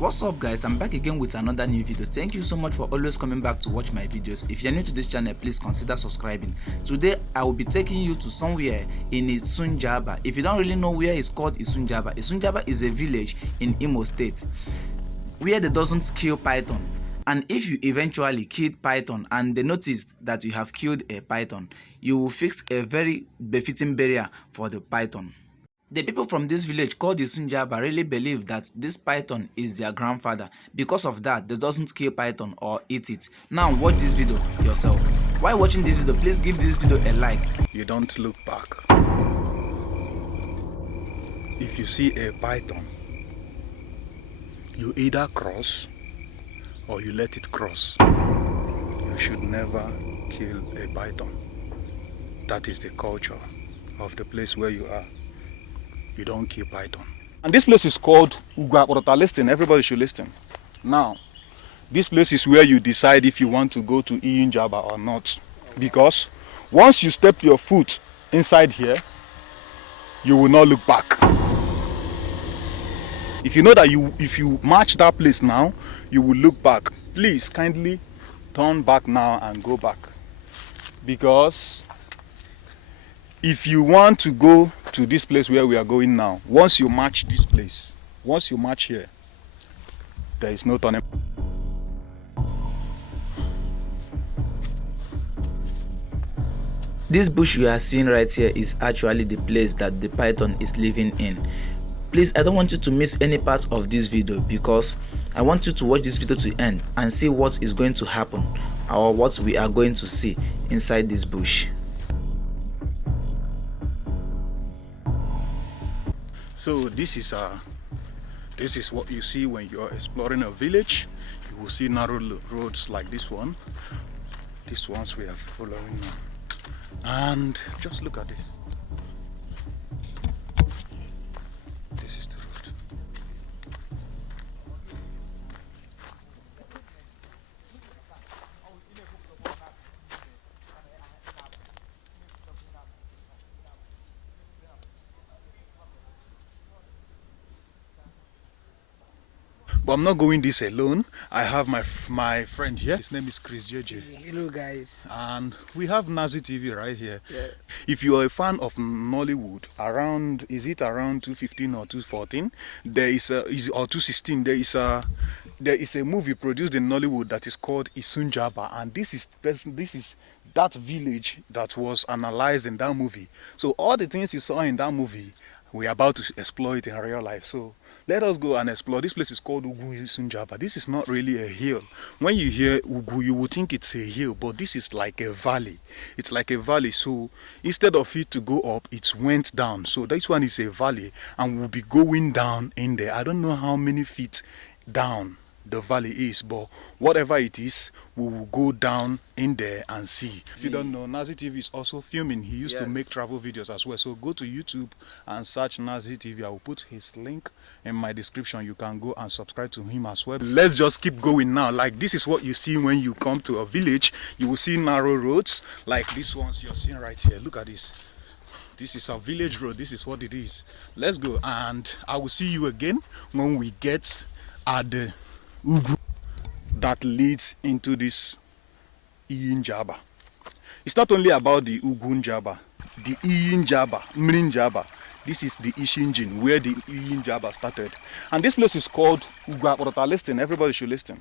What's up guys, I'm back again with another new video. Thank you so much for always coming back to watch my videos. If you're new to this channel, please consider subscribing. Today I will be taking you to somewhere in Isunjaba. If you don't really know where it's called Isunjaba, Isunjaba is a village in Imo State where they doesn't kill python. And if you eventually killed python and they notice that you have killed a python, you will fix a very befitting burial for the python. The people from this village called Isunjaba really believe that this python is their grandfather. Because of that, they doesn't kill python or eat it. Now watch this video yourself. While watching this video, please give this video a like. You don't look back. If you see a python, you either cross or you let it cross. You should never kill a python. That is the culture of the place where you are. You don't kill python. And this place is called Usunjaba. Listen, everybody should listen. Now, this place is where you decide if you want to go to Isunjaba or not. Because once you step your foot inside here, you will not look back. If you know that if you march that place now, you will look back. Please kindly turn back now and go back. Because if you want to go to this place where we are going now, once you march this place, once you march here, there is no turning. This bush you are seeing right here is actually the place that the python is living in. Please, I don't want you to miss any part of this video because I want you to watch this video to end and see what is going to happen or what we are going to see inside this bush. So this is what you see when you are exploring a village. You will see narrow roads like this one. These ones we are following now. And just look at this. This is the road. But I'm not going this alone. I have my friend here. His name is Chris JJ. Hello guys. And we have Nazi TV right here. Yeah. If you are a fan of Nollywood, is it around 215 or 214? There is or 216. There is a movie produced in Nollywood that is called Isunjaba, and this is that village that was analyzed in that movie. So all the things you saw in that movie, we are about to explore it in real life. So let us go and explore. This place is called Isunjaba. This is not really a hill. When you hear Ugu, you would think it's a hill, but this is like a valley. It's like a valley. So instead of it to go up, it went down. So this one is a valley, and we'll be going down in there. I don't know how many feet down the valley is, but whatever it is, we will go down in there and see. If you don't know, Nazi TV is also filming. He used to make travel videos as well. So go to YouTube and search Nazi TV. I will put his link in my description. You can go and subscribe to him as well. Let's just keep going now. Like, this is what you see when you come to a village. You will see narrow roads like these ones you're seeing right here. Look at this. This is a village road. This is what it is. Let's go, and I will see you again when we get at the Ugu that leads into this Isunjaba. It's not only about the Usunjaba, the Isunjaba, Mrinjaba. This is the Ishinjin, where the Isunjaba started. And this place is called Usunjaba. Listen, everybody should listen.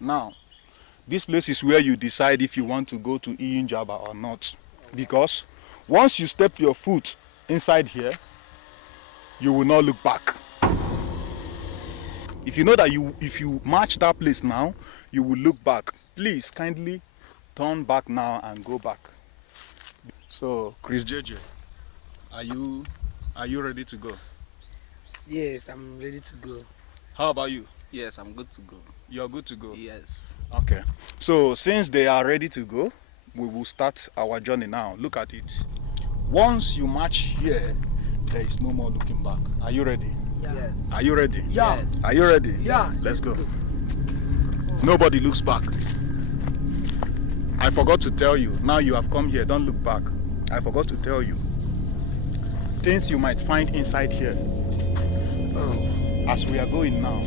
Now, this place is where you decide if you want to go to Isunjaba or not. Because once you step your foot inside here, you will not look back. If you know that if you march that place now, you will look back. Please kindly turn back now and go back. So Chris JJ, are you ready to go? Yes, I'm ready to go. How about you? Yes, I'm good to go. You're good to go? Yes. Okay. So since they are ready to go, we will start our journey now. Look at it. Once you march here, there is no more looking back. Are you ready? Yes. Are you ready? Yeah. Are you ready? Yeah. Let's go. Nobody looks back. I forgot to tell you. Now you have come here, don't look back. I forgot to tell you. Things you might find inside here. As we are going now,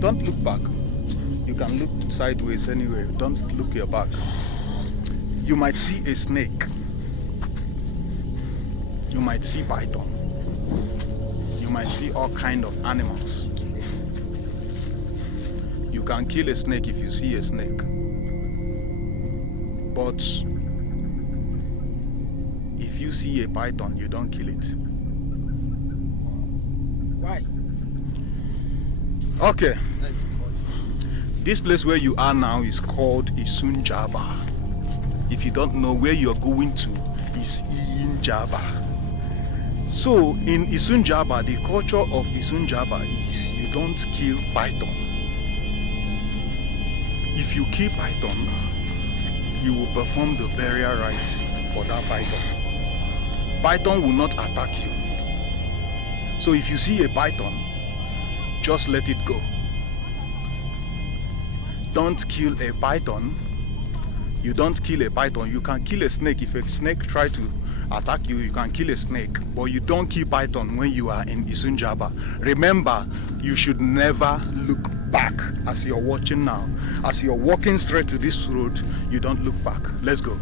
Don't look back. You can look sideways anyway. Don't look your back. You might see a snake. You might see python. You might see all kind of animals. You can kill a snake if you see a snake. But if you see a python, you don't kill it. Why? Okay. This place where you are now is called Isunjaba. If you don't know, where you're going to is Isunjaba. So in Isunjaba, the culture of Isunjaba is you don't kill python. If you kill python, you will perform the burial rites for that python. Python will not attack you. So if you see a python, just let it go. Don't kill a python. You don't kill a python. You can kill a snake. If a snake tries to attack you, you can kill a snake. But you don't kill python when you are in Isunjaba. Remember, you should never look back as you're watching now. As you're walking straight to this road, you don't look back. Let's go.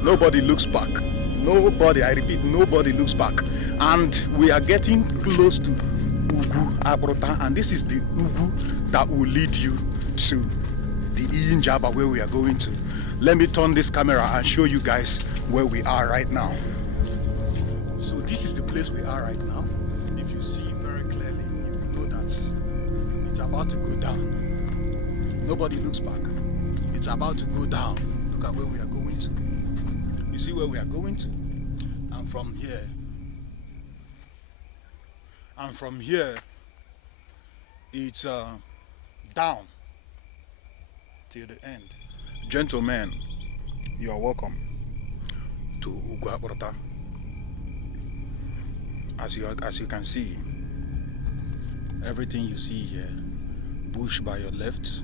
Nobody looks back. Nobody, I repeat, nobody looks back. And we are getting close to Ugu Abrota, and this is the Ugu that will lead you to the Isunjaba where we are going to. Let me turn this camera and show you guys where we are right now. So this is the place we are right now. If you see very clearly, you will know that it's about to go down. Nobody looks back. It's about to go down. Look at where we are going to. You see where we are going to? And from here, it's down till the end. Gentlemen, you are welcome to Ugu. As you can see, everything you see here, bush by your left,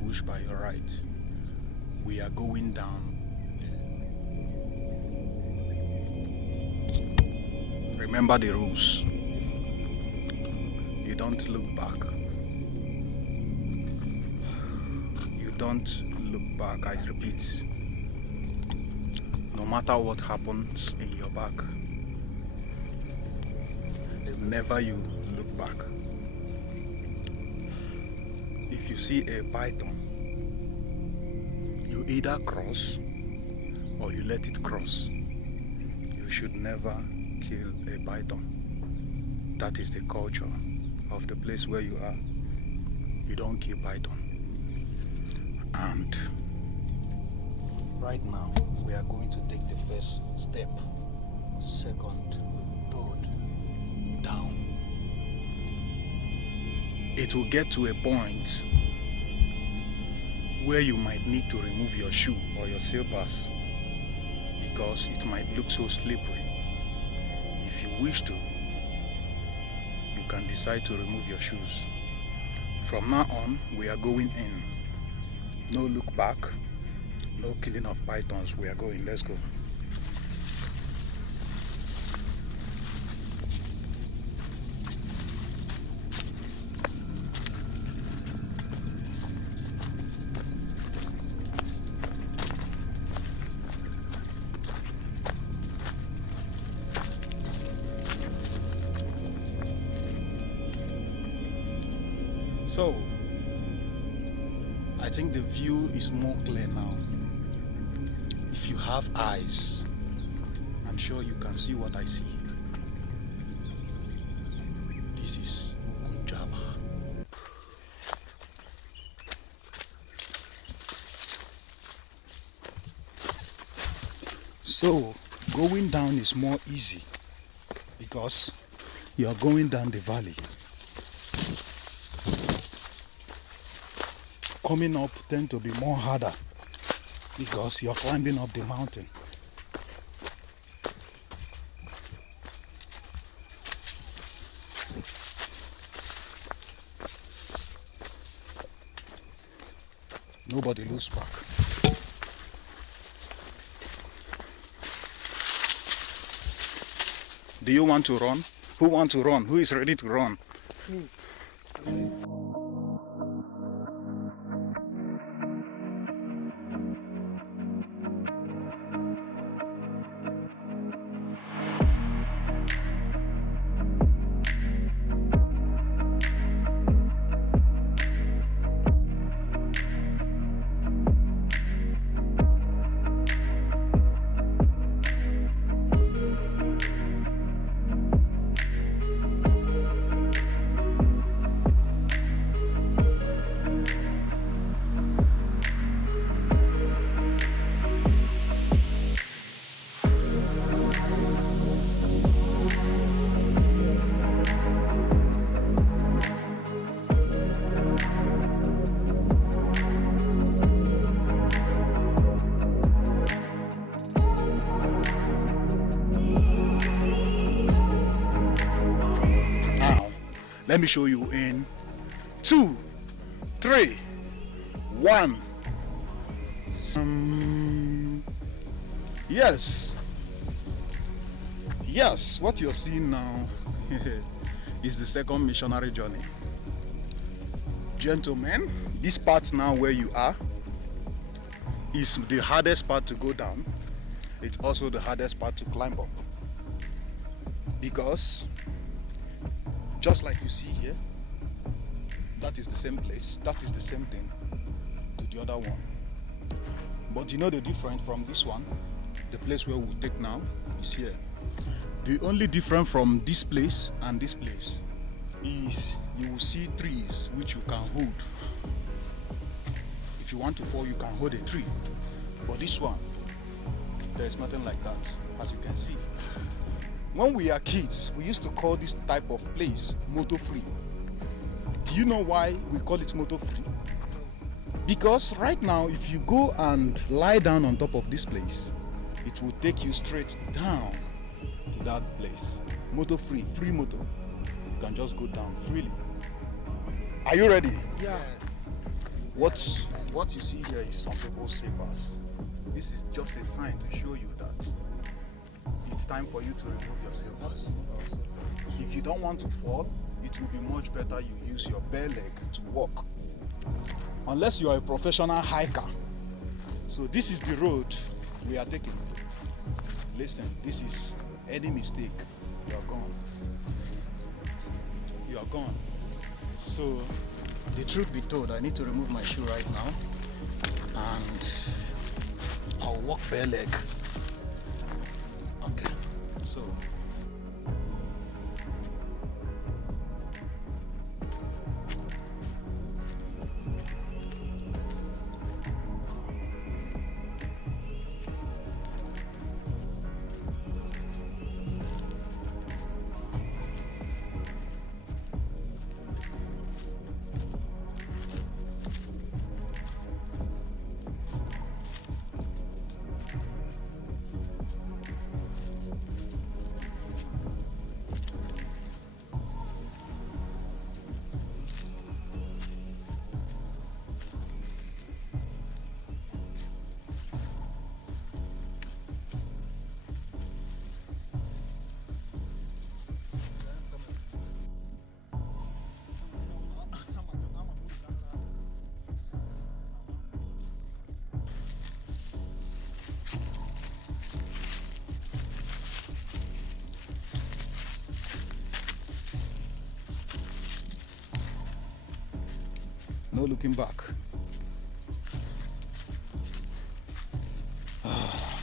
bush by your right. We are going down. Remember the rules. You don't look back. You don't look back. I repeat. No matter what happens in your back, never you look back. If you see a python, you either cross or you let it cross. You should never kill a python. That is the culture of the place where you are. You don't kill python. And right now we are going to take the first step, second, third, down. It will get to a point where you might need to remove your shoe or your slippers because it might look so slippery. If you wish to, you can decide to remove your shoes. From now on, we are going in. No look back, no killing of pythons. We are going. Let's go. So, I think the view is more clear now. If you have eyes, I'm sure you can see what I see. This is Isunjaba. So, going down is more easy because you are going down the valley. Coming up tend to be more harder because you're climbing up the mountain. Nobody looks back. Do you want to run? Who wants to run? Who is ready to run? Me. Let me show you in 2, 3, 1. Yes, what you're seeing now is the second missionary journey. Gentlemen, this part now where you are is the hardest part to go down. It's also the hardest part to climb up, because just like you see here, that is the same place, that is the same thing to the other one. But you know the difference from this one, the place where we'll take now, is here. The only difference from this place and this place is you will see trees which you can hold. If you want to fall, you can hold a tree. But this one, there is nothing like that, as you can see. When we are kids, we used to call this type of place motor free. Do you know why we call it motor free? Because right now, if you go and lie down on top of this place, it will take you straight down to that place. Motor free, free motor. You can just go down freely. Are you ready? Yeah. What you see here is some people's slippers. This is just a sign to show you that it's time for you to remove your slippers. If you don't want to fall, it will be much better you use your bare leg to walk. Unless you are a professional hiker. So this is the road we are taking. Listen, this is any mistake, you are gone. You are gone. So the truth be told, I need to remove my shoe right now, and I'll walk bare leg. Okay, so no looking back.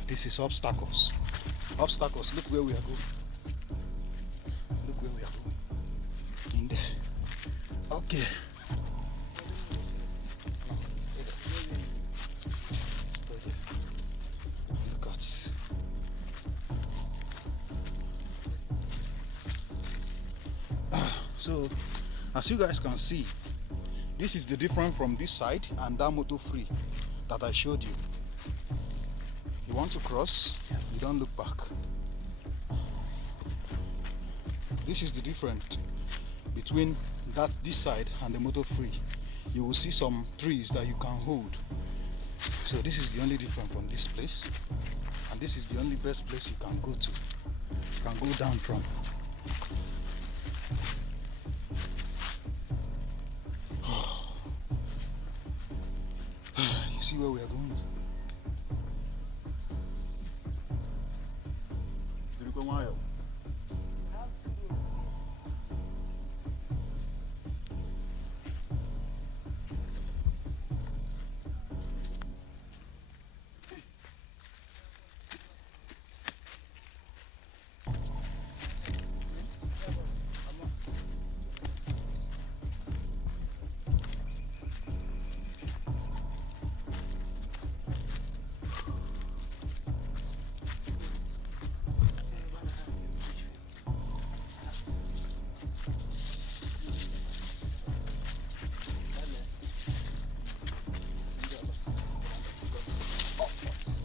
This is obstacles. Obstacles, look where we are going. Look where we are going. In there. Okay. Stay there. Look at. So, as you guys can see, this is the difference from this side and that motor free that I showed you. You want to cross, you don't look back. This is the difference between this side and the motor free. You will see some trees that you can hold. So this is the only difference from this place, and this is the only best place you can go to can go down from. You see where we are going to?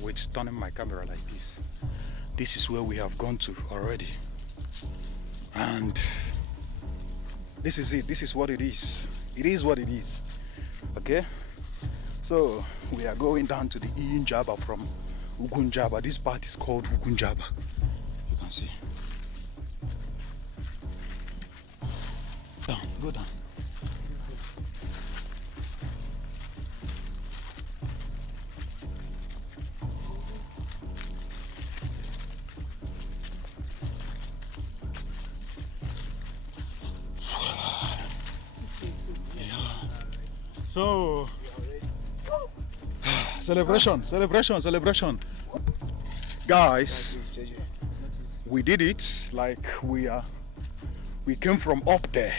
With turning my camera like this. This is where we have gone to already. And this is it. This is what it is. It is what it is. Okay? So we are going down to the Isunjaba from Usunjaba. This part is called Usunjaba. You can see. Down, go down. So, celebration. Guys, we did it. Like we came from up there.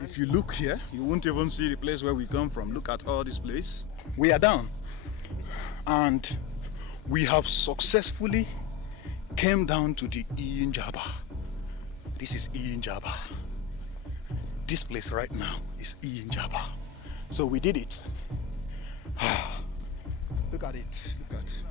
If you look here, you won't even see the place where we come from. Look at all this place. We are down. And we have successfully came down to the Isunjaba. This is Isunjaba. This place right now is Isunjaba. So we did it. Look at it. Look at it.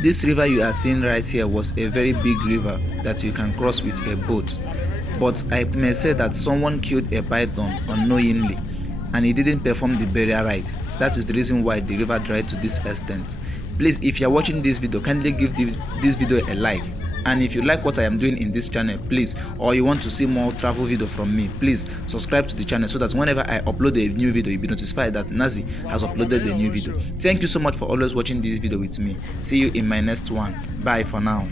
This river you are seeing right here was a very big river that you can cross with a boat, but I may say that someone killed a python unknowingly and he didn't perform the burial rite. That is the reason why the river dried to this extent. Please, if you are watching this video, kindly give this video a like, and if you like what I am doing in this channel, please, or you want to see more travel video from me, please subscribe to the channel so that whenever I upload a new video, you'll be notified that Nazi has uploaded a new video. Thank you so much for always watching this video with me. See you in my next one. Bye for now.